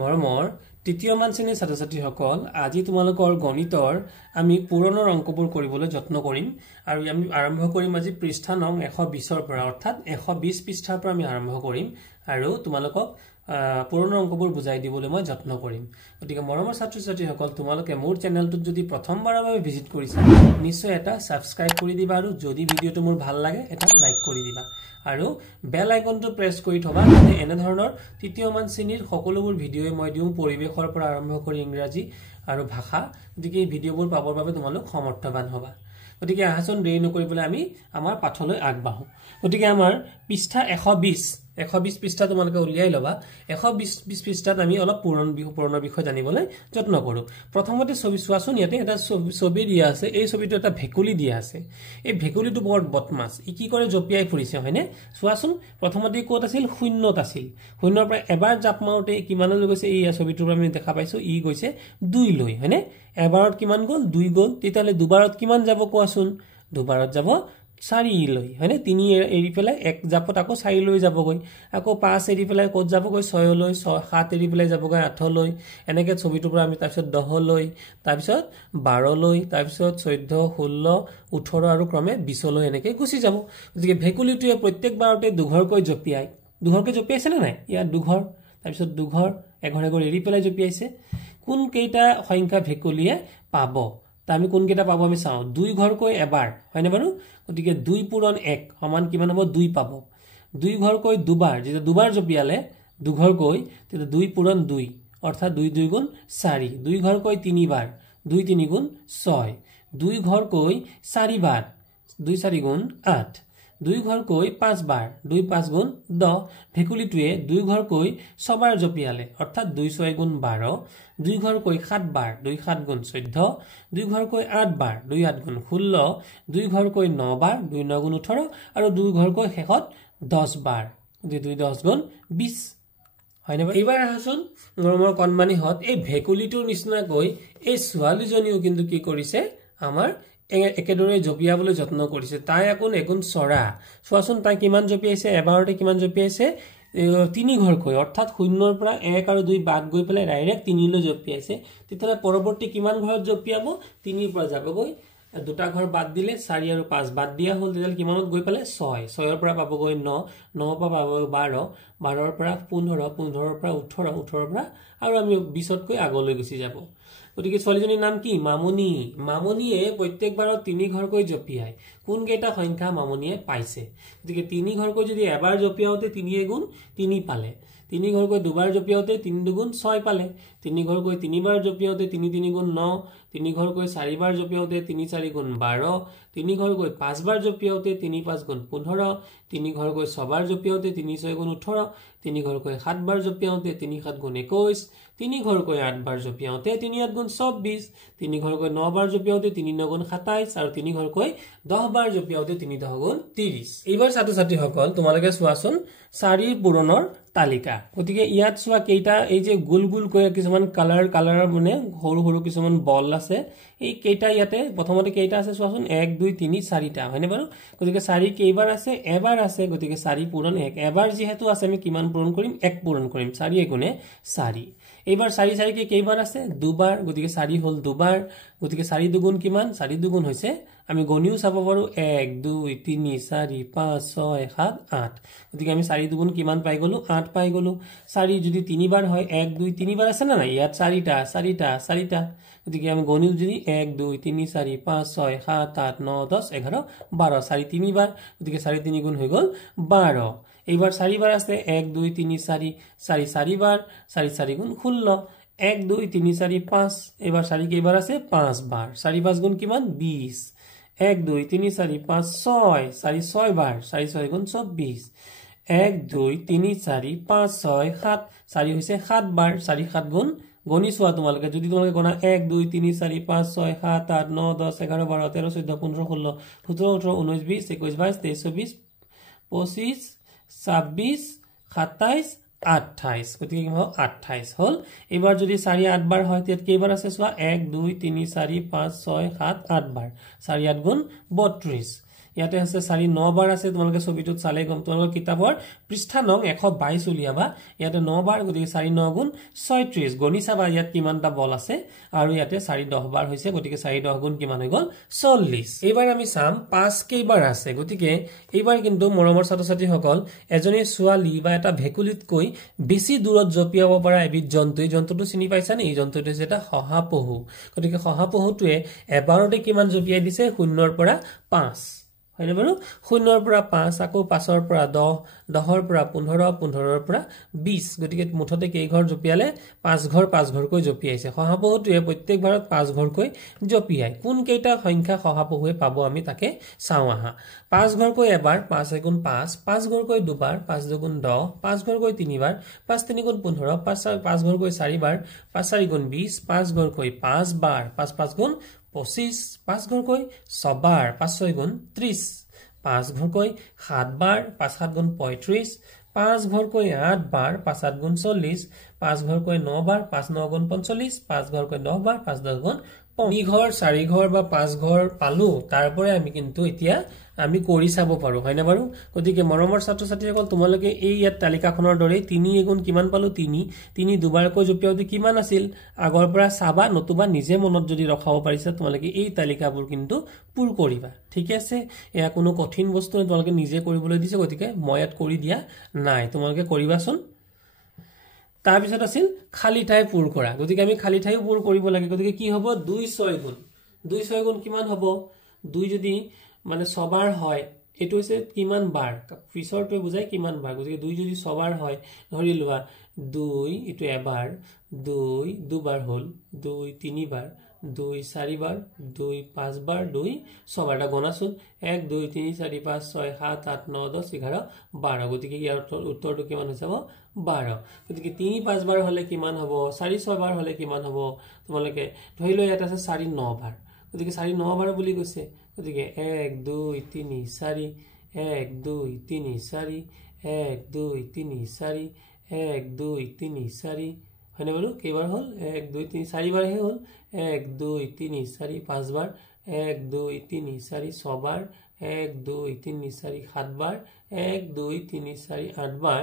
মৰমৰ তৃতীয় মান শ্ৰেণীৰ ছাত্ৰ-ছাত্ৰীসকল আজি তোমালোকৰ গণিতৰ আমি পুৰণৰ অংকবোৰ কৰিবলৈ যত্ন কৰিম আৰু আমি আৰম্ভ কৰিম আজি পৃষ্ঠা নং 120 ৰ পৰা অৰ্থাৎ 120 পৃষ্ঠাৰ পৰা আমি আৰম্ভ কৰিম আৰু তোমালোকক পুৰণৰ অংকবোৰ বুজাই দিবলৈ মই যত্ন কৰিম গতিকে মৰমৰ ছাত্ৰ-ছাত্ৰীসকল তোমালোকে মোৰ চেনেলটোত যদি প্ৰথমবাৰৰ বাবে ভিজিট কৰিছা নিশ্চয় এটা সাবস্ক্ৰাইব কৰি দিবা আৰু যদি ভিডিওটো মোৰ ভাল লাগে এটা লাইক কৰি দিবা আৰু বেল আইকনটো প্ৰেছ কৰি থবা যাতে এনে ধৰণৰ তৃতীয় মান শ্ৰেণীৰ সকলোবোৰ ভিডিঅ মই দিও পৰিৱেশৰ পৰা আৰম্ভ কৰি ইংৰাজী আৰু ভাষা গতিকে এই ভিডিঅবোৰ পাবৰ বাবে তোমালোক সমৰ্থবান হবা গতিকে আহাচন দেৰি নকৰিবলৈ আমি আমাৰ পাঠলৈ আগবাঢ়ো গতিকে আমাৰ পৃষ্ঠা 120 পৃষ্ঠা তোমালোকে উলিয়াই লবা 120 পৃষ্ঠাত আমি অলপ পুৰণৰ বিষয় জানিবলৈ যত্ন কৰো প্ৰথমতে ছবি চোৱাচোন ইয়াতে এটা ছবি দিয়া আছে এই ছবিটো এটা ভেকুলি দিয়া আছে এই ভেকুলিটো বৰ বদমাছ ই কি কৰে জপিয়াই ফুৰিছে হয়নে চোৱাচোন প্ৰথমতে ক'ত আছিল শূন্যত আছিল শূন্যৰ পৰা এবাৰ জাপ মাৰোতে কিমানলৈ গৈছে এই ছবিটোৰ আমি দেখা পাইছো ই গৈছে 2 লৈ হয়নে এবাৰত কিমান গ'ল 2 গ'ল তেতিয়ালে দুবাৰত কিমান যাব কোৱাচোন দুবাৰত যাব 4 লৈ হয়নে 3 এৰি পেলাই এক জাপত আকৌ 4 লৈ যাবগৈ আকৌ 5 এৰি পেলাই ক'ত যাবগৈ 6 লৈ 7 এৰি পেলাই যাবগৈ 8 লৈ এনেকৈ ছবিটোৰ পৰা আমি তাৰপিছত 10 লৈ তাৰপিছত 12 লৈ তাৰপিছত 14 16 18 আৰু ক্ৰমে 20 লৈ এনেকৈ গুচি যাব গতিকে ভেকুলিটোৱে প্ৰত্যেকবাৰতে দুঘৰকৈ জপিয়াইছে নে নাই ইয়াত দুঘৰ তাৰপিছত দুঘৰ এঘৰ এৰি পেলাই জপিয়াইছে কোন কেইটা সংখ্যা ভেকুলিয়ে পাব তা আমি কোন কেইটা পাব আমি চাও 2 ঘৰকৈ এবাৰ হয়নে বাৰু গতিকে 2 পূৰণ 1 সমান কিমান হ'ব 2 পাব 2 ঘৰকৈ দুবাৰ যেতিয়া দুবাৰ জপিয়ালে দুঘৰকৈ তেতিয়া 2 পূৰণ 2 অৰ্থাৎ 2 2 গুণ 4 2 ঘৰকৈ 3 বাৰ 2 3 গুণ 6 2 ঘৰকৈ 4 বাৰ 2 4 গুণ 8 2 ঘৰকৈ 5 বাৰ 2 5 গুণ 10 ভেকুলিটোৱে 2 ঘৰকৈ 6 বাৰ জপিয়ালে অৰ্থাৎ 2 6 গুণ 12 2 ঘৰকৈ 7 বাৰ 2 7 গুণ 14 2 ঘৰকৈ 8 বাৰ 2 8 গুণ 16 2 ঘৰকৈ 9 বাৰ 2 9 গুণ 18 আৰু 2 ঘৰকৈ শেষত 10 বাৰ 2 10 গুণ 20 হয়নে এইবাৰ আহাচোন মৰমৰ কণমানিহত এই ভেকুলিটোৰ নিচিনাকৈ এই ছোৱালীজনীও কিন্তু কি কৰিছে আমাৰ একেদৰে জপিয়াবলৈ যত্ন কৰিছে তাই একোন চৰা চোৱাচোন তাই কিমান জপিয়াইছে এবাৰতে কিমান জপিয়াইছে 3 ঘৰকৈ অৰ্থাৎ 0 ৰ পৰা 1 আৰু 2 বাদ গৈ পেলাই ডাইৰেক্ট 3 লৈ জপিয়াইছে তেতিয়া পৰৱৰ্তী কিমান ঘৰত জপিয়াব 3 ৰ পৰা যাবগৈ দুটা ঘৰ বাদ দিলে 4 আৰু 5 বাদ দিয়া হল তেতিয়া কিমানত গৈ পেলাই 6 ৰ পৰা পাবগৈ 9 9 পৰা পাবগৈ 12 12 ৰ পৰা 15 15 ৰ পৰা 18 18 ৰ পৰা আৰু আমি 20 তকৈ আগলৈ গুচি যাব গতিকে ছোৱালীজনীৰ নাম কি মামনিয়ে প্ৰত্যেকবাৰত 3 ঘৰকৈ জপিয়ায় কোন কেইটা সংখ্যা মামনিয়ে পাইছে গতিকে 3 ঘৰকৈ যদি এবাৰ জপিয়াওতে 3 গুণ 3 পালে 3 ঘৰকৈ দুবাৰ জপিয়াওতে 3 2 গুণ 6 পালে 3 ঘৰকৈ 3 বাৰ জপিয়াওতে 3 3 গুণ 9 3 ঘৰকৈ 4 বাৰ জপিয়াওতে 3 4 গুণ 12 3 ঘৰকৈ 5 বাৰ জপিয়াওতে 3 5 গুণ 15 3 ঘৰকৈ 6 বাৰ জপিয়াওতে 3 6 গুণ 18 3 ঘৰকৈ 7 বাৰ জপিয়াওতে 3 7 গুণ 21 3 ঘৰকৈ 8 বাৰ জপিয়াওতে 3 8 গুণ 24 3 ঘৰকৈ 9 বাৰ জপিয়াওতে 3 9 গুণ 27 আৰু 3 ঘৰকৈ 10 বাৰ জপিয়াওতে 3 10 গুণ 30 এইবাৰ ছাত্ৰ-ছাত্ৰীসকল তোমালোকে চোৱাচোন 4 পূৰণৰ তালিকা গতিকে ইয়াত চোৱা কেইটা এই যে গোল গোল কৈ কিছুমান কালাৰ মানে সৰু সৰু কিছুমান বল আছে এই কেইটা ইয়াতে প্ৰথমতে কেইটা আছে চোৱাচোন 1 2 3 4টা হয়নে বাৰু গতিকে 4 কেইবাৰ আছে এবাৰ আছে গতিকে 4 পূৰণ 1 এবাৰ যেহেতু আছে আমি কিমান পূৰণ কৰিম 1 পূৰণ কৰিম 4 গুণে 4 এইবাৰ 4 4 কে কেইবাৰ আছে দুবাৰ গতিকে 4 হল দুবাৰ গতিকে 4 দুগুণ কিমান 4 দুগুণ হৈছে আমি গণিও চাব পাৰো 1 2 3 4 5 6 7 8 গতিকে আমি 4 দুগুণ কিমান পাই গলো 8 পাই গলো 4 যদি 3 বাৰ হয় 1 2 3 বাৰ আছে না নাই ইয়াত 4টা গতিকে আমি গণিও যদি 1 2 3 4 5 6 7 8 9 10 11 12 4 3 বাৰ গতিকে 4 3 গুণ হৈ গল 12 এইবাৰ 4 বাৰ আছে 1 2 3 4 4 বাৰ 4 4 গুণ 16 1 2 3 4 5 এইবাৰ 4 কেইবাৰ আছে 5 বাৰ 4 5 গুণ কিমান 20 1 2 3 4 5 6 4 বাৰ 4 6 গুণ 24 1 2 3 4 5 6 7 4 হৈছে 7 বাৰ 4 7 গুণ গণি চোৱা তোমালোকে যদি তোমালোকে গণা 1 2 3 4 5 6 7 8 9 10 11 12 13 14 15 16 17 18 19 20 21 22 23 24 25 26 27 28 গতিকে কি হ'ব 28 হল এবাৰ যদি 4 8 বাৰ হয় তেতিয়া কেইবাৰ আছে চোৱা 1 2 3 4 5 6 7 8 বাৰ 4 8 গুণ 32 ইয়াতে আছে 4 9 বাৰ আছে তোমালোকে ছবিটোত চালে গম তোমালোকৰ কিতাপৰ পৃষ্ঠা নং 122 উলিয়াবা ইয়াতে 9 বাৰ গতিকে 4 9 গুণ 36 গণি চাবা ইয়াত কিমানটা বল আছে আৰু ইয়াতে 4 10 বাৰ হৈছে গতিকে 4 10 গুণ কিমান হৈ গল 40 এইবাৰ আমি চাম 5 কেইবাৰ আছে গতিকে এইবাৰ কিন্তু মৰমৰ ছাত্ৰ-ছাত্ৰী সকল এজনী ছোৱালী বা এটা ভেকুলিতকৈ বেছি দূৰত জপিয়াব পৰা এবিধ জন্তু এই জন্তুটো চিনি পাইছা নে এই জন্তুটো হৈছে এটা শহাপহু গতিকে শহাপহুটোৱে এবাৰতে কিমান জপিয়াই দিছে 0 ৰ পৰা 5 হয়নে বাৰু 0 ৰ পৰা 5 আকৌ 5 ৰ পৰা 10 10 ৰ পৰা 15 15 ৰ পৰা 20 গতিকে মুঠতে কেই ঘৰ জপিয়ালে 5 ঘৰ কৈ জপিয়াইছে শহাপহুটোৱে প্ৰত্যেক বাৰত 5 ঘৰকৈ জপিয়াই কোন কেইটা সংখ্যা শহাপহুৱে পাব আমি তাকে চাও আহা 5 ঘৰকৈ এবাৰ 5 গুণ 5 5 ঘৰকৈ দুবাৰ 5 গুণ 10 5 ঘৰকৈ তিনিবাৰ 5 3 গুণ 15 5 ঘৰকৈ 4 বাৰ 5 4 গুণ 20 5 ঘৰকৈ 5 বাৰ 5 5 গুণ 25 5 ঘৰকৈ 6 বাৰ 5 6 গুণ 30 5 ঘৰকৈ 7 বাৰ 5 7 গুণ 35 5 ঘৰকৈ 8 বাৰ 5 8 গুণ 40 5 ঘৰকৈ 9 বাৰ 5 9 গুণ 45 5 ঘৰকৈ 10 বাৰ 5 10 গুণ 3 ঘৰ 4 ঘৰ বা 5 ঘৰ পালো তাৰপৰে আমি কিন্তু এতিয়া আমি কৰি চাব পাৰো হয়নে বাৰু গতিকে মৰমৰ ছাত্ৰ-ছাত্ৰীসকল তোমালোকে এই ইয়াত তালিকাখনৰ দৰে 3 গুণ কিমান পালো 3 দুবাৰকৈ জপিয়াওতে কিমান আছিল আগৰ পৰা চাবা নতুবা নিজে মনত যদি ৰখাব পাৰিছা তোমালোকে এই তালিকাবোৰ কিন্তু পূৰ কৰিবা ঠিক আছে এয়া কোনো কঠিন বস্তু তোমালোকে নিজে কৰিবলৈ দিছে গতিকে মই ইয়াত কৰি দিয়া নাই তোমালোকে কৰিবাচোন তাৰ পিছত আছিল খালি ঠাই পূৰ কৰা গতিকে আমি খালি ঠাইও পূৰ কৰিব লাগে গতিকে কি হ'ব 2 6 গুণ কিমান হ'ব 2 যদি মানে 6 বাৰ হয় এটো হৈছে কিমান বাৰ পিছৰটো বুজাই কিমান বাৰ গতিকে 2 যদি 6 বাৰ হয় ধৰি লোৱা 2 এটো এবাৰ 2 দুবাৰ হল 2 3 বাৰ 2 4 বাৰ 2 5 বাৰ 2 6 বাৰটা গণাচোন 1 2 3 4 5 6 7 8 9 10 11 12 গতিকে ইয়াৰ উত্তৰটো কিমান হৈ যাব 12 গতিকে 3 5 বাৰ হলে কিমান হ'ব 4 6 বাৰ হলে কিমান হ'ব তোমালোকে ধৰি লৈ ইয়াত আছে 4 9 বাৰ গতিকে 4 9 বাৰ বুলি কৈছে গতিকে 1 2 3 4 1 2 3 4 1 2 3 4 1 2 3 4 হয়নে বাৰু কেইবাৰ হল 1 2 3 4 বাৰ হে হল 1 2 3 4 5 বাৰ 1 2 3 4 6 বাৰ 1 2 3 4 7 বাৰ 1 2 3 4 8 বাৰ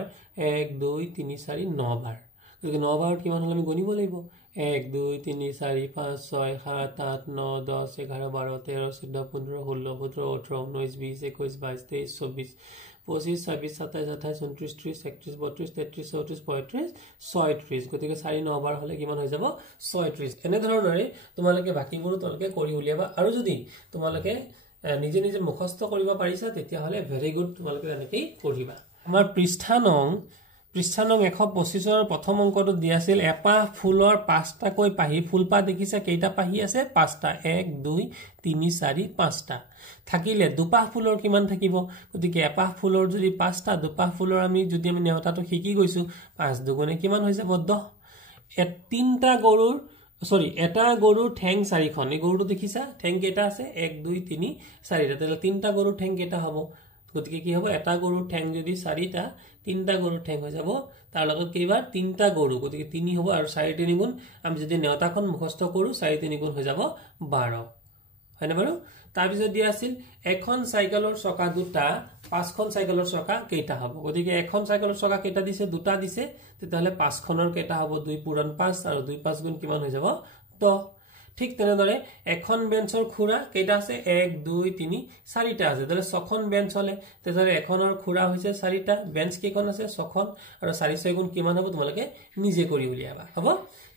1 2 3 4 9 বাৰ গতিকে 9 বাৰত কিমান হল আমি গণিব লাগিব 1 2 3 4 5 6 7 8 9 10 11 12 13 14 15 16 17 18 19 20 21 22 23 24 25 26 27 28 29 30 31 32 33 34 35 36 গতিকে 4 9 বাৰ হলে কিমান হৈ যাব 36 এনে ধৰণৰে তোমালোকে বাকিবোৰ তোমালোকে কৰি উলিয়াবা আৰু যদি তোমালোকে নিজে নিজে মুখস্থ কৰিব পাৰিছা তেতিয়া হলে ভেৰি গুড তোমালোকে এনেকৈ কৰিবা আমাৰ পৃষ্ঠা নং 125 ৰ প্ৰথম অংকটো দিয়া আছিল এপাহ ফুলৰ 5টা কৈ পাহি ফুলপাহ দেখিছা কেইটা পাহি আছে 5টা 1 2 3 4 5টা থাকিলে দুপাহ ফুলৰ কিমান থাকিব গতিকে এপাহ ফুলৰ যদি 5টা দুপাহ ফুলৰ আমি যদি আমি নেওতাটো শিকি গৈছো 5 দুগুণে কিমান হৈ যাব 10 তিনটা গৰুৰ এটা গৰুৰ ঠেং 4খন এই গৰুটো দেখিছা ঠেং কেইটা আছে 1 2 3 4টা তাহলে তিনটা গৰুৰ ঠেং কেইটা হ'ব গতিকে কি হ'ব এটা গৰুৰ ঠেং যদি 4টা তিনটা গৰুৰ ঠেং হৈ যাব তাৰ লগত কেইবাৰ তিনটা গৰু গতিকে 3 হ'ব আৰু 4 3 গুণ আমি যদি নেওতাখন মুখস্থ কৰো 4 3 গুণ হৈ যাব 12 হয়নে বাৰু তাৰ পিছত দিয়া আছিল এখন সাইকেলৰ চকা দুটা পাঁচখন সাইকেলৰ চকা কেইটা হ'ব গতিকে এখন সাইকেলৰ চকা কেইটা দিছে দুটা দিছে তেতিয়াহলে পাঁচখনৰ কেইটা হ'ব 2 পূৰণ 5 আৰু 2 5 গুণ কিমান হৈ যাব 10 ঠিক তেনেদৰে এখন বেঞ্চৰ খুৰা কেইটা আছে 1 2 3 4টা আছে তাহলে 6খন বেঞ্চ হলে তেতিয়াহলে এখনৰ খুৰা হৈছে 4টা বেঞ্চ কেইখন আছে 6খন আৰু 4 6 গুণ কিমান হ'ব তোমালোকে নিজে কৰি উলিয়াবা হ'ব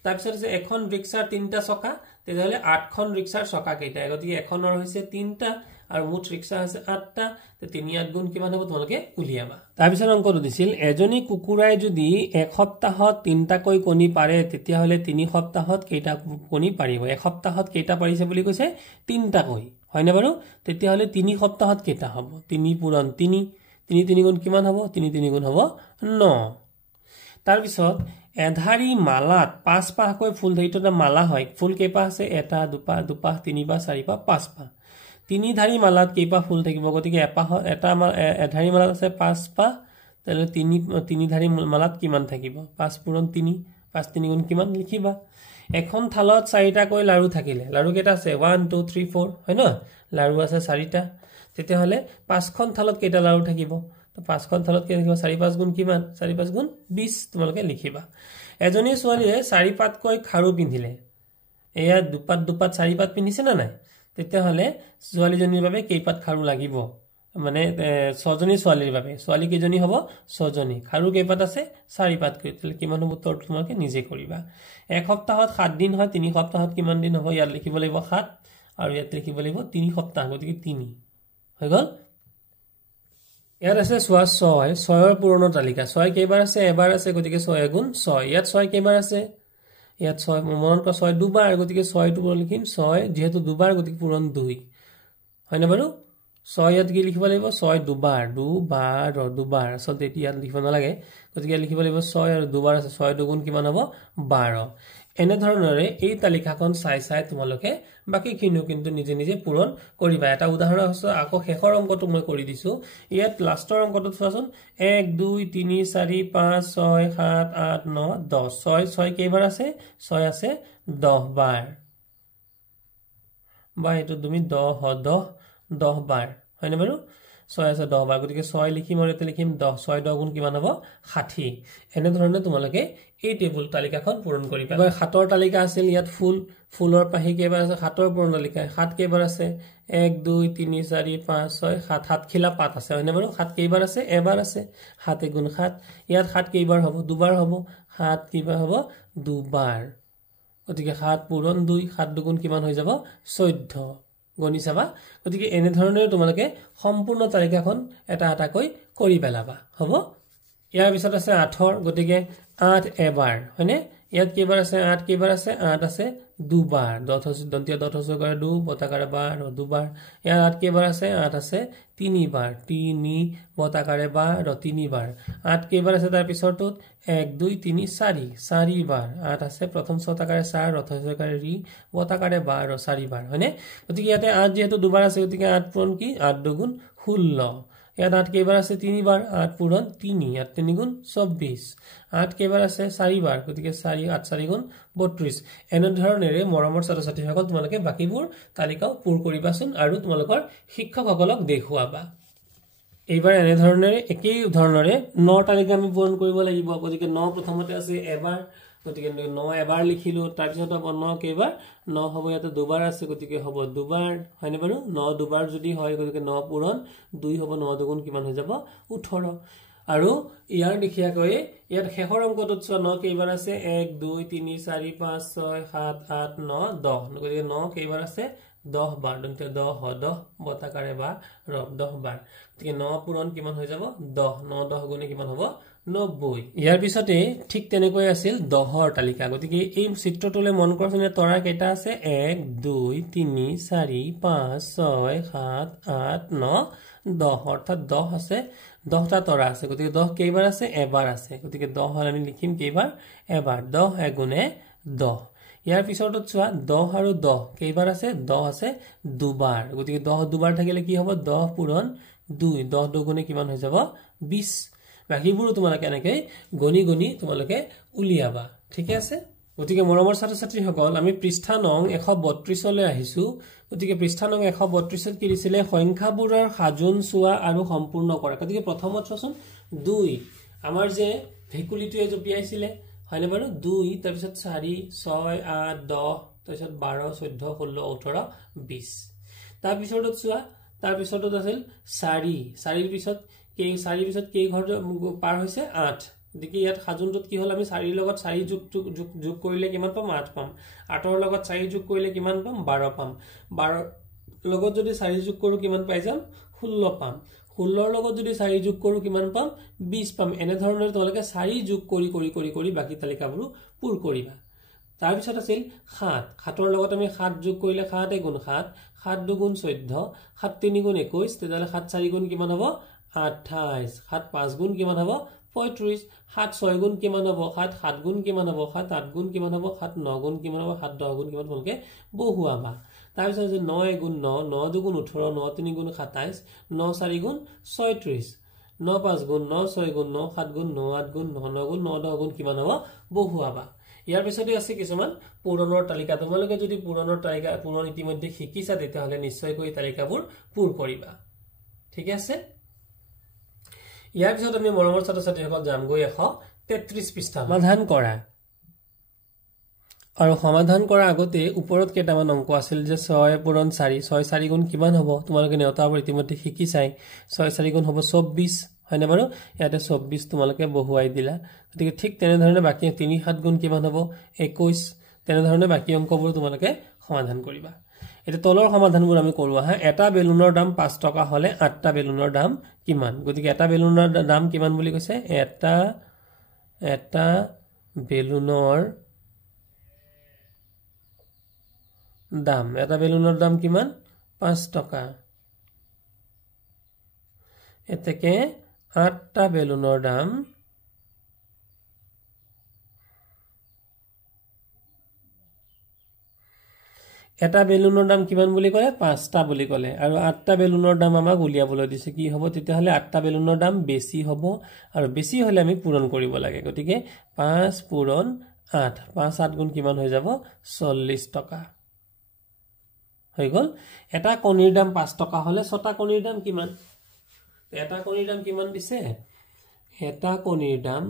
তাৰ পিছত আছে এখন ৰিক্সাৰ 3টা চকা তেতিয়াহলে 8খন ৰিক্সাৰ চকা কেইটা গতিকে এখনৰ হৈছে 3টা আৰু মুঠ ৰিক্সা আছে 8টা তে 3 8 গুণ কিমান হ'ব তোমালোকে উলিয়াবা তাৰ পিছত অংকটো দিছিল এজনী কুকুৰাই যদি এক সপ্তাহত 3টা কৈ কণী পাৰে তেতিয়া হলে 3 সপ্তাহত কেইটা কণী পাৰিব এক সপ্তাহত কেইটা পাৰিছে বুলি কৈছে 3টা কৈ হয়নে বাৰু তেতিয়া হলে 3 সপ্তাহত কেইটা হ'ব 3 পূৰণ 3 3 3 গুণ কিমান হ'ব 3 3 গুণ হ'ব 9 তাৰ পিছত এধাৰী মালাত 5 পাহকৈ ফুল ধৰিটো মালা হয় ফুল কেইপাহ আছে এটা দুপাহ তিনিপাহ চাৰিপাহ পাঁচপাহ তিনি ধাৰী মালাত কেইপাহ ফুল থাকিব গতিকে এটা এধাৰী মালাত আছে 5 পাহ তাহলে তিনি ধাৰী মালাত কিমান থাকিব 5 পূৰণ 3 5 3 গুণ কিমান লিখিবা এখন থালত 4টা কৈ লাৰু থাকিলে লাৰু কেইটা আছে 1 2 3 4 হয় ন লাৰু আছে 4টা তেতিয়াহ'লে 5খন থালত কেইটা লাৰু থাকিব তো 5খন থালত কেই থাকিব 4 5 গুণ কিমান 4 5 গুণ 20 তোমালোকে লিখিবা এজনী ছোৱালীয়ে 4 পাতকৈ খাৰু পিন্ধিলে এয়া দুপাত 4 পাত পিন্ধিছে না নাই তেতিয়াহ'লে ছোৱালীজনীৰ বাবে কেইপাত খাৰু লাগিব মানে 6জনী ছোৱালীৰ বাবে ছোৱালী কেইজনী হ'ব 6জনী খাৰু কেইপাত আছে 4 পাত কৰি তেলে কিমান হ'ব উত্তৰ তোমালোকে নিজে কৰিবা এক সপ্তাহত 7 দিন হয় 3 সপ্তাহত কিমান দিন হ'ব ইয়াত লিখিব লাগিব 7 আৰু ইয়াত লিখিব লাগিব 3 সপ্তাহ গতিকে 3 হৈ গ'ল ইয়াত আছে 6ৰ পূৰণৰ তালিকা 6 কেইবাৰ আছে এবাৰ আছে গতিকে 6 গুণ 6 ইয়াত 6 কেইবাৰ আছে ইয়াত 6 মনত কৰা 6 দুবাৰ গতিকে 6 টো লিখিম 6 যেহেতু দুবাৰ গতিকে পূৰণ 2 হয়নে বাৰু 6 ইয়াত কি লিখিব লাগিব 6 দুবাৰ আচলতে ইয়াত লিখিব নালাগে গতিকে লিখিব লাগিব 6 আৰু দুবাৰ আছে 6 দুগুণ কিমান হ'ব 12 এনে ধৰণৰে এই তালিকাখন চাই তোমালোকে বাকিখিনিও কিন্তু নিজে নিজে পূৰণ কৰিবা এটা উদাহৰণ আছে আকৌ শেষৰ অংকটো মই কৰি দিছো ইয়াত লাষ্টৰ অংকটো চোৱাচোন 1 2 3 4 5 6 7 8 9 10 6 কেইবাৰ আছে 6 আছে 10 বাৰ বা এটো তুমি 10 বাৰ হয়নে বাৰু 6 আছে 10 বাৰ গতিকে 6 লিখিম আৰু এতে লিখিম 10 6 10 গুণ কিমান হ'ব 60 এনে ধৰণে তোমালোকে এই টেবুল তালিকাখন পূৰণ কৰিবা এবাৰ 7ৰ তালিকা আছিল ইয়াত ফুলৰ পাহি কেইবাৰ আছে 7ৰ পূৰণ তালিকা 7 কেইবাৰ আছে 1 2 3 4 5 6 7 7 খিলা পাত আছে হয়নে বাৰু 7 কেইবাৰ আছে এবাৰ আছে 7 গুণ 7 ইয়াত 7 কেইবাৰ হ'ব দুবাৰ হ'ব 7 কেইবাৰ হ'ব দুবাৰ গতিকে 7 পূৰণ 2 7 দুগুণ কিমান হৈ যাব 14 গণি চাবা গতিকে এনে ধৰণে তোমালোকে সম্পূৰ্ণ তালিকাখন এটা এটাকৈ কৰি পেলাবা হ'ব ইয়াৰ পিছত আছে 8ৰ গতিকে 8 এবাৰ হয়নে ইয়াত কেইবাৰ আছে 8 কেইবাৰ আছে 8 আছে দুবাৰ দন্তীয় দন্তস্বৰকাৰে 2 বৰ্গাকাৰে 12 দুবাৰ ইয়াত 8 কেইবাৰ আছে 8 আছে 3 বাৰ 3 বৰ্গাকাৰে 12 3 বাৰ 8 কেইবাৰ আছে তাৰ পিছৰটোত 1 2 3 4 বাৰ 8 আছে প্ৰথম ছটাকাৰে 4 ৰথস্বৰকাৰে ৰি বৰ্গাকাৰে 12 4 বাৰ হয়নে গতিকে ইয়াতে 8 যেহেতু দুবাৰ আছে গতিকে 8 পূৰণ কি 8 দুগুণ 16 ইয়াত 8 কেইবাৰ আছে 3 বাৰ 8 পূৰণ 3 ইয়াত 3 গুণ 24 8 কেইবাৰ আছে 4 বাৰ গতিকে 4 8 4 গুণ 32 এনে ধৰণেৰে মৰমৰ ছাত্ৰ-ছাত্ৰীসকল তোমালোকে বাকিবোৰ তালিকাও পূৰ কৰিবাচোন আৰু তোমালোকৰ শিক্ষকসকলক দেখুৱাবা এইবাৰ এনে ধৰণেৰে একেই ধৰণেৰে 9 তালিকা আমি পূৰণ কৰিব লাগিব গতিকে 9 প্ৰথমতে আছে এবাৰ গতিকে 9 এবাৰ লিখিলো তাৰ পিছত হ'ব 9 কেইবাৰ 9 হ'ব ইয়াতে দুবাৰ আছে গতিকে হ'ব দুবাৰ হয়নে বাৰু 9 দুবাৰ যদি হয় গতিকে 9 পূৰণ 2 হ'ব 9 দুগুণ কিমান হৈ যাব 18 আৰু ইয়াৰ দেখিয়াকৈ ইয়াত শেষৰ অংকটোত 9 কেইবাৰ আছে 1 2 3 4 5 6 7 8 9 10 গতিকে 9 কেইবাৰ আছে 10 বাৰ দন্তীয় 10 বৰ্গাকাৰে 12 10 বাৰ গতিকে 9 পূৰণ কিমান হৈ যাব 10 9 10 গুণে কিমান হ'ব 90 ইয়াৰ পিছতে ঠিক তেনেকৈ আছিল 10ৰ তালিকা গতিকে এই চিত্ৰটোলৈ মন কৰছনে তৰা কেইটা আছে 1 2 3 4 5 6 7 8 9 10 অৰ্থাৎ 10 আছে 10টা তৰা আছে গতিকে 10 কেইবাৰ আছে এবাৰ আছে গতিকে 10 হল আমি লিখিম কেইবাৰ এবাৰ 10 গুণে 10 ইয়াৰ পিছৰটোত চোৱা 10 আৰু 10 কেইবাৰ আছে 10 আছে দুবাৰ গতিকে 10 দুবাৰ থাকিলে কি হ'ব 10 পূৰণ 2 10 দুগুণে কিমান হৈ যাব 20 বাকিবোৰ তোমালোকে এনেকৈ গণি তোমালোকে উলিয়াবা ঠিক আছে গতিকে মৰমৰ ছাত্ৰ-ছাত্ৰীসকল আমি পৃষ্ঠা নং 132 লৈ আহিছো গতিকে পৃষ্ঠা নং 132ত কি দিছিলে সংখ্যাবোৰৰ সাজোন চোৱা আৰু সম্পূৰ্ণ কৰা গতিকে প্ৰথমত চোৱাচোন 2 আমাৰ যে ভেকুলিটোৱে জপিয়াইছিলে হয়নে বাৰু 2 তাৰ পিছত 4 6 8 10 তাৰ পিছত 12 14 16 18 20 তাৰ পিছৰটোত চোৱা তাৰ পিছৰটোত আছিল 4 পিছত কেই ঘৰ পাৰ হৈছে 8 গতিকে ইয়াত সাজোনটোত কি হল আমি 4 লগত 4 যোগ কৰিলে কিমান পাম 8 পাম 8ৰ লগত 4 যোগ কৰিলে কিমান পাম 12 পাম 12 লগত যদি 4 যোগ কৰো কিমান পাই যাম 16 পাম 16ৰ লগত যদি 4 যোগ কৰো কিমান পাম 20 পাম এনে ধৰণে তোমালোকে 4 যোগ কৰি বাকি তালিকাবোৰ পূৰ কৰিবা তাৰ পিছত আছিল 7ৰ লগত আমি 7 যোগ কৰিলে 7 গুণ 7 7 দুগুণ 14 7 3 গুণ 21 তেতিয়ালে 7 4 গুণ কিমান হ'ব 28 7 5 গুণ কিমান হ'ব 35 7 6 গুণ কিমান হ'ব 7 7 গুণ কিমান হ'ব 7 8 গুণ কিমান হ'ব 7 9 গুণ কিমান হ'ব 7 10 গুণ কিমান তোমালোকে বহুৱাবা তাৰ পিছত যে 9 গুণ 9 9 দুগুণ 18 9 3 গুণ 27 9 4 গুণ 36 9 5 গুণ 9 6 গুণ 9 7 গুণ 9 8 গুণ 9 9 গুণ 9 10 গুণ কিমান হ'ব বহুৱাবা ইয়াৰ পিছতে আছে কিছুমান পূৰণৰ তালিকা তোমালোকে যদি পূৰণৰ তালিকা পূৰণ ইতিমধ্যে শিকিছা তেতিয়াহলে নিশ্চয়কৈ তালিকাবোৰ পূৰ কৰিবা ঠিক আছে ইয়াৰ পিছত আমি মৰমৰ ছাত্ৰ ছাত্ৰীসকল যামগৈ 133 পৃষ্ঠা সমাধান কৰা আৰু সমাধান কৰা আগতে ওপৰত কেইটামান অংক আছিল যে 6 পূৰণ 4 6 4 গুণ কিমান হ'ব তোমালোকে নেওতাবোৰ ইতিমধ্যে শিকি চাই 6 4 গুণ হ'ব 24 হয়নে বাৰু ইয়াতে 24 তোমালোকে বহুৱাই দিলা গতিকে ঠিক তেনে ধৰণে বাকি 3 7 গুণ কিমান হ'ব 21 তেনে ধৰণে বাকি অংকবোৰ তোমালোকে সমাধান কৰিবা এটা তলৰ সমাধানবোৰ আমি কৰো আহা এটা বেলুনৰ দাম 5 টকা হলে 8টা বেলুনৰ দাম কিমান গতিকে এটা বেলুনৰ দাম কিমান বুলি কৈছে এটা বেলুনৰ দাম কিমান 5 টকা এতেকে 8টা বেলুনৰ দাম এটা বেলুনৰ দাম কিমান বুলি কলে 5টা বুলি কলে আৰু 8টা বেলুনৰ দাম আমাক উলিয়াবলৈ দিছে কি হ'ব তেতিয়া হলে 8টা বেলুনৰ দাম বেছি হ'ব আৰু বেছি হলে আমি পূৰণ কৰিব লাগে গতিকে 5 পূৰণ 8 5 8 গুণ কিমান হৈ যাব 40 টকা হৈ গল এটা কণীৰ দাম 5 টকা হলে 6টা কণীৰ দাম কিমান এটা কণীৰ দাম কিমান দিছে এটা কণীৰ দাম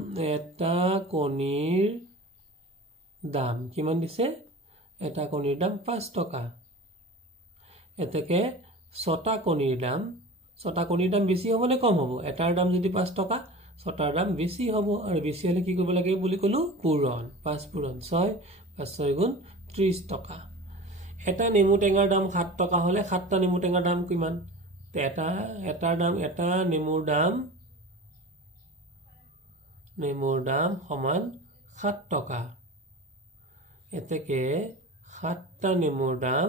কিমান দিছে এটা কণীৰ দাম 5 টকা এতেকে 6টা কণীৰ দাম বেছি হ'ব নে কম হ'ব এটাৰ দাম যদি 5 টকা 6টাৰ দাম বেছি হ'ব আৰু বেছি হলে কি কৰিব লাগে বুলি কলো পূৰণ 5 পূৰণ 6 5 6 গুণ 30 টকা এটা নেমু টেঙাৰ দাম 7 টকা হলে 7টা নেমু টেঙাৰ দাম কিমান এটা নেমুৰ দাম সমান 7 টকা এতেকে 7টা নেমুৰ দাম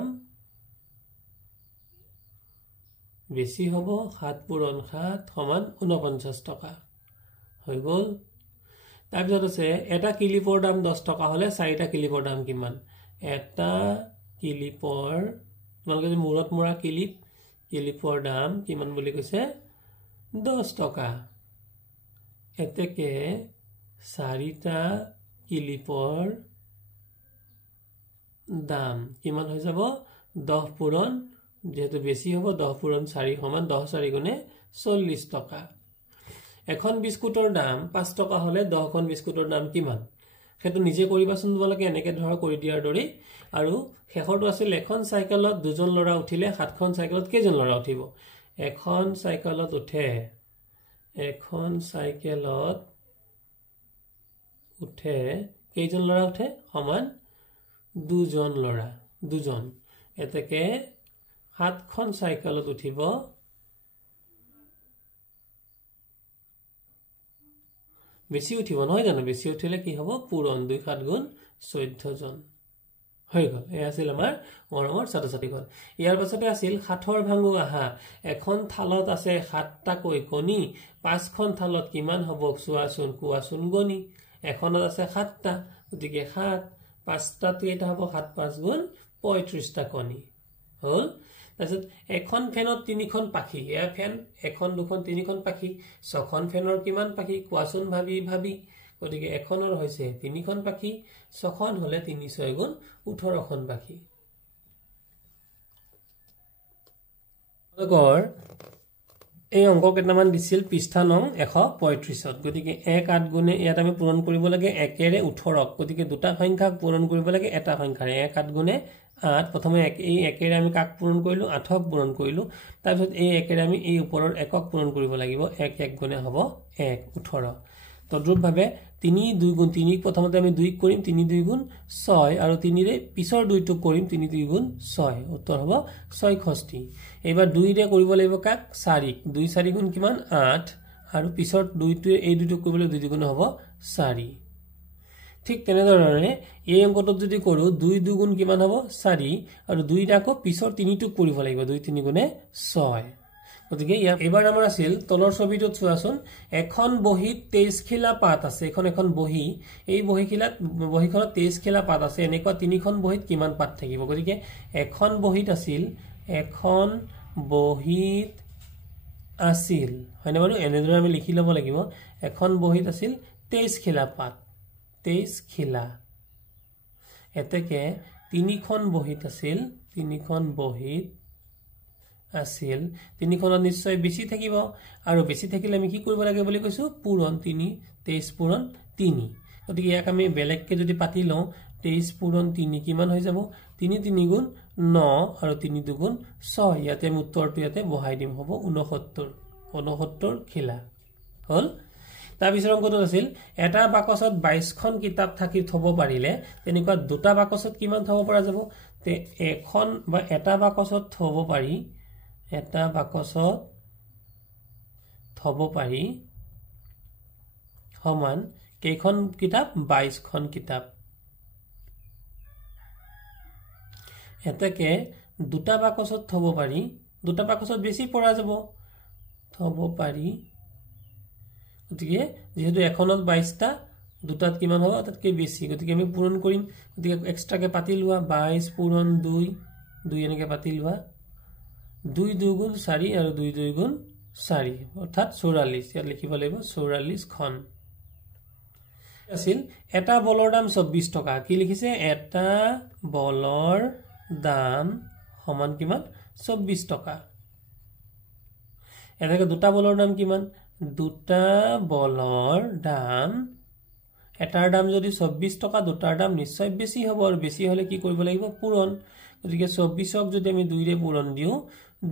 বেছি হ'ব 7 পূৰণ 7 সমান 49 টকা হৈ গল তাৰ পিছত আছে এটা কিলিপৰ দাম 10 টকা হলে 4টা কিলিপৰ দাম কিমান এটা কিলিপৰ তোমালোকে যে মূৰত মৰা কিলিপৰ দাম কিমান বুলি কৈছে 10 টকা এতেকে 4টা কিলিপৰ দাম কিমান হৈ যাব 10 পূৰণ যেহেতু বেছি হ'ব 10 পূৰণ 4 সমান 10 4 গুণে 40 টকা এখন বিস্কুটৰ দাম 5 টকা হলে 10খন বিস্কুটৰ দাম কিমান সেইটো নিজে কৰিবাচোন তোমালোকে এনেকে ধৰা কৰি দিয়াৰ দৰে আৰু শেষৰটো আছিল এখন সাইকেলত দুজন লৰা উঠিলে 7খন সাইকেলত কেইজন লৰা উঠিব এখন সাইকেলত উঠে কেইজন লৰা উঠে সমান দুজন লৰা এতেকে 7খন সাইকেলত উঠিব বেছি উঠিব নহয় জানো বেছি উঠিলে কি হ'ব পূৰণ 2 7 গুণ 14 জন হৈ গল এই আছিল আমাৰ মৰমৰ ছাত্ৰ ছাত্ৰীগণ ইয়াৰ পাছতে আছিল 60ৰ ভাঙো আহা এখন থালত আছে 7টা কৈ কণী 5খন থালত কিমান হ'ব কোৱাচোন গণি এখনত আছে 7টা গতিকে 7 5টাটো এটা হ'ব 7 5 গুণ 35টা কণী হল তাৰপিছত এখন ফেনত 3খন পাখি এয়া ফেন এখন দুখন 3খন পাখি 6খন ফেনৰ কিমান পাখি কোৱাচোন ভাবি গতিকে এখনৰ হৈছে 3খন পাখি 6খন হলে 3 6 গুণ 18খন পাখি লগৰ এই অংক কেইটামান দিছিল পৃষ্ঠা নং 135ত গতিকে 1 8 গুণে ইয়াত আমি পূৰণ কৰিব লাগে 1 ৰে 18ক গতিকে দুটা সংখ্যাক পূৰণ কৰিব লাগে এটা সংখ্যাৰে 1 8 গুণে 8 প্ৰথমে এই 1 ৰে আমি কাক পূৰণ কৰিলো 8ক পূৰণ কৰিলো তাৰ পিছত এই 1 ৰে আমি এই ওপৰৰ একক পূৰণ কৰিব লাগিব 1 1 গুণে হ'ব 1 18 তদ্ৰুপভাৱে 3 2 গুণ 3 প্ৰথমতে আমি 2 কৰিম 3 2 গুণ 6 আৰু 3 ৰে পিছৰ 2টো কৰিম 3 2 গুণ 6 উত্তৰ হ'ব 66 এবাৰ 2 ৰে কৰিব লাগিব কাক 4 2 4 গুণ কিমান 8 আৰু পিছৰ 2টো এই 2টো কৰিবলৈ 2 গুণ হ'ব 4 ঠিক তেনেদৰে এই অংকটোত যদি কৰো 2 2 গুণ কিমান হ'ব 4 আৰু 2 টাকো পিছৰ 3টো কৰিব লাগিব 2 3 গুণে 6 গতিকে এবাৰ আমাৰ আছিল তলৰ ছবিটোত চোৱাচোন এখন বহীত 23 খিলা পাত আছে এখন বহী এই বহীখনত 23 খিলা পাত আছে এনেকুৱা 3খন বহীত কিমান পাত থাকিব গতিকে এখন বহীত আছিল হয়নে বাৰু এনেদৰে আমি লিখি ল'ব লাগিব এখন বহীত আছিল 23 খিলা পাত 23 খিলা এতেকে 3খন বহীত আছিল আছিল 3 খনত নিশ্চয় বেছি থাকিব আৰু বেছি থাকিলে আমি কি কৰিব লাগে বুলি কৈছো পূৰণ 3 23 পূৰণ 3 গতিকে ইয়াক আমি বেলেগকে যদি পাতি লওঁ 23 পূৰণ 3 কিমান হৈ যাব 3 3 গুণ 9 আৰু 3 2 গুণ 6 ইয়াতে আমি উত্তৰটো ইয়াতে বহাই দিম হ'ব 69 খিলা হল তাৰ পিছৰ অংকটো আছিল এটা বাকচত 22 খন কিতাপ থাকি থব পাৰিলে তেনেকুৱা দুটা বাকচত কিমান থব পৰা যাব তে এখন বা এটা বাকচত থব পাৰি এটা বাকচত থব পাৰি সমান কেইখন কিতাপ 22 খন কিতাপ এটাকে দুটা বাকচত থব পাৰি দুটা বাকচত বেছি পৰা যাব থব পাৰি গতিকে যেহেতু এখনত 22টা দুটাত কিমান হ'ব তাতকৈ বেছি গতিকে আমি পূৰণ কৰিম গতিকে এক্সট্ৰাকে পাতি লোৱা 22 পূৰণ 2 2 এনেকৈ পাতি লোৱা 2 2 গুণ 4 আৰু 2 2 গুণ 4 অৰ্থাৎ 44 ইয়াত লিখিব লাগিব 44 খন আছিল এটা বলৰ দাম 24 টকা কি লিখিছে এটা বলৰ দাম সমান কিমান 24 টকা এটাকে দুটা বলৰ দাম কিমান দুটা বলৰ দাম এটাৰ দাম যদি 24 টকা দুটাৰ দাম নিশ্চয় বেছি হ'ব আৰু বেছি হলে কি কৰিব লাগিব পূৰণ গতিকে 24ক যদি আমি 2 ৰে পূৰণ দিও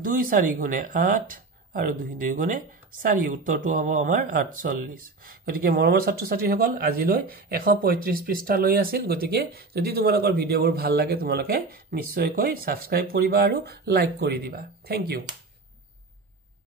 2 4 গুণে 8 আৰু 2 2 গুণে 4 উত্তৰটো হ'ব আমাৰ 48 গতিকে মৰমৰ ছাত্ৰ ছাত্ৰীসকল আজিলৈ 135 পৃষ্ঠা লৈ আছিল গতিকে যদি তোমালোকৰ ভিডিঅ'বোৰ ভাল লাগে তোমালোকে নিশ্চয়কৈ সাবস্ক্ৰাইব কৰিবা আৰু লাইক কৰি দিবা থ্যাংক ইউ